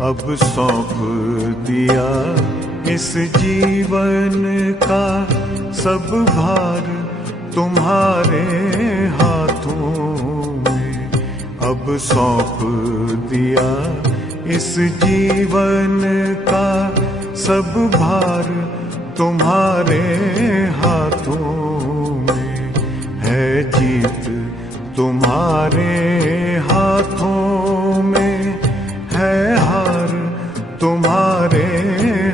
अब सौंप दिया इस जीवन का सब भार तुम्हारे हाथों में। अब सौंप दिया इस जीवन का सब भार तुम्हारे हाथों में। है जीत तुम्हारे हाथों में, है हार तुम्हारे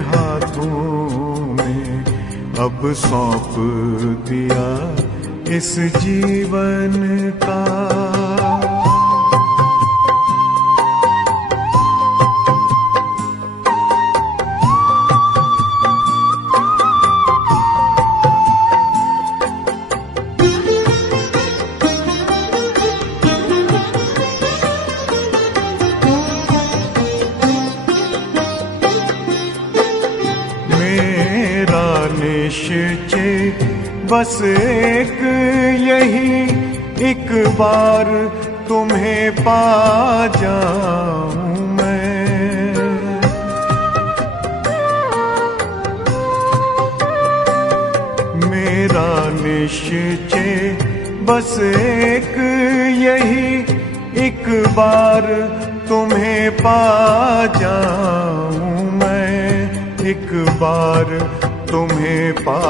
हाथों में। अब सौंप दिया इस जीवन का। निश्चय बस एक यही, एक बार तुम्हें पा जाऊं मैं। मेरा निश्चय बस एक यही, एक बार तुम्हें पा जाऊं मैं। एक बार तुम्हें पा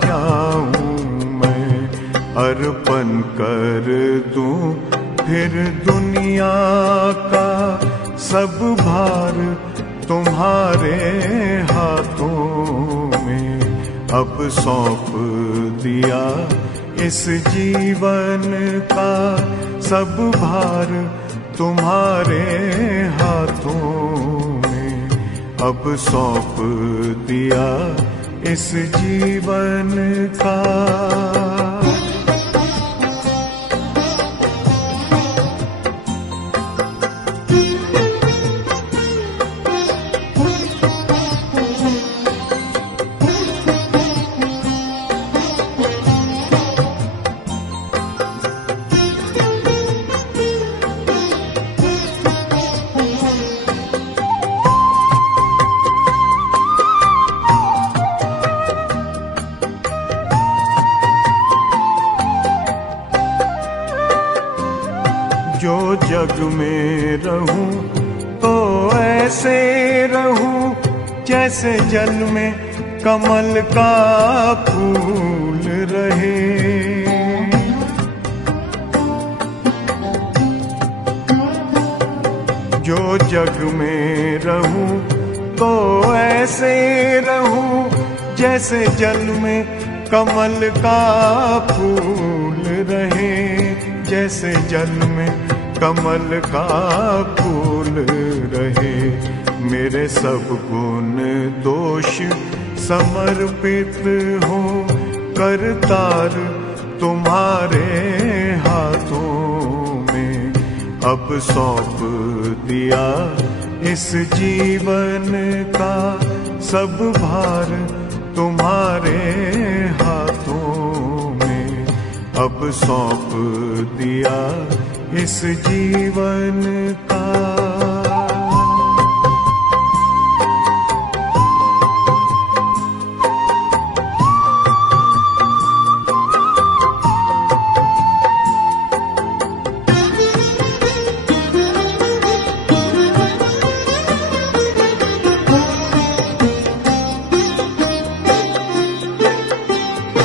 जाऊं मैं। अर्पण कर दूं फिर दुनिया का सब भार तुम्हारे हाथों में। अब सौंप दिया इस जीवन का सब भार तुम्हारे हाथों में। अब सौंप दिया इस जीवन का। जो जग में रहूं तो ऐसे रहूं जैसे जल में कमल का फूल रहे। जो जग में रहूं तो ऐसे रहूं जैसे जल में कमल का फूल रहे। जैसे जल में कमल का फूल रहे। मेरे सब गुण दोष समर्पित हो करतार तुम्हारे हाथों में। अब सौंप दिया इस जीवन का सब भार तुम्हारे हाथों में। अब सौंप दिया इस जीवन का।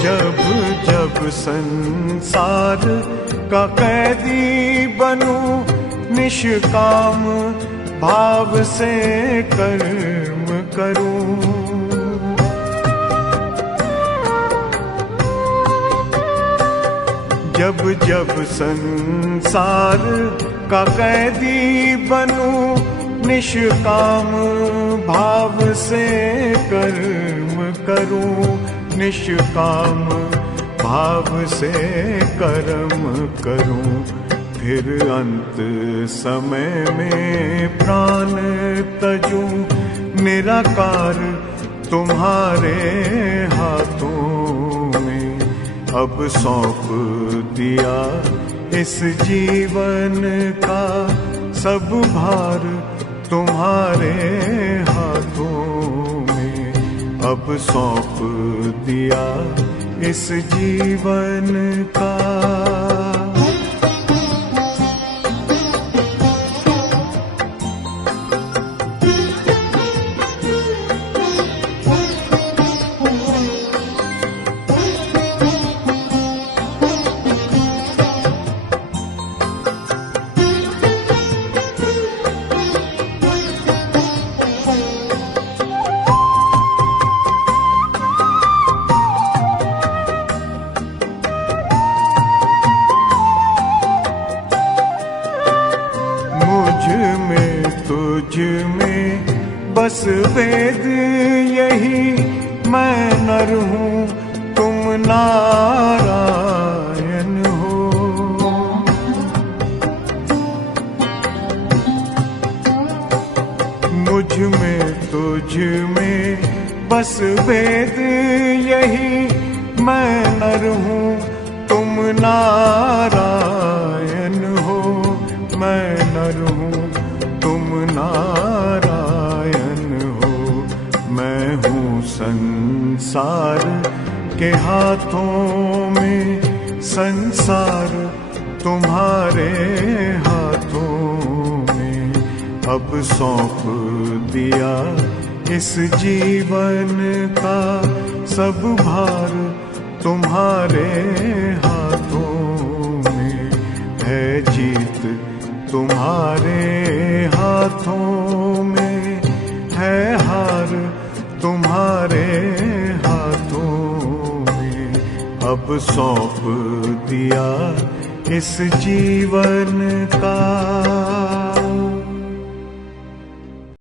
जब जब संसार का कैदी बनूं, निष्काम भाव से कर्म करूं। जब जब संसार का कैदी बनूं, निष्काम भाव से कर्म करूं। निष्काम भाव से कर्म करूं। फिर अंत समय में प्राण तजूं, निराकार तुम्हारे हाथों में। अब सौंप दिया इस जीवन का सब भार तुम्हारे हाथों में अब सौंप दिया इस जीवन का। तुझ में बस वेद यही, मैं नर हूँ तुम नारायण हो। मुझ में तुझ में बस वेद यही, मैं नर हूँ तुम नारायण हो। मैं नर हूँ तुम नारायण हो। मैं हूँ संसार के हाथों में, संसार तुम्हारे हाथों में अब सौंप दिया इस जीवन का। सब भार तुम्हारे हाथों में है, जीत तुम्हारे हाथों में है, हार तुम्हारे हाथों में अब सौंप दिया इस जीवन का।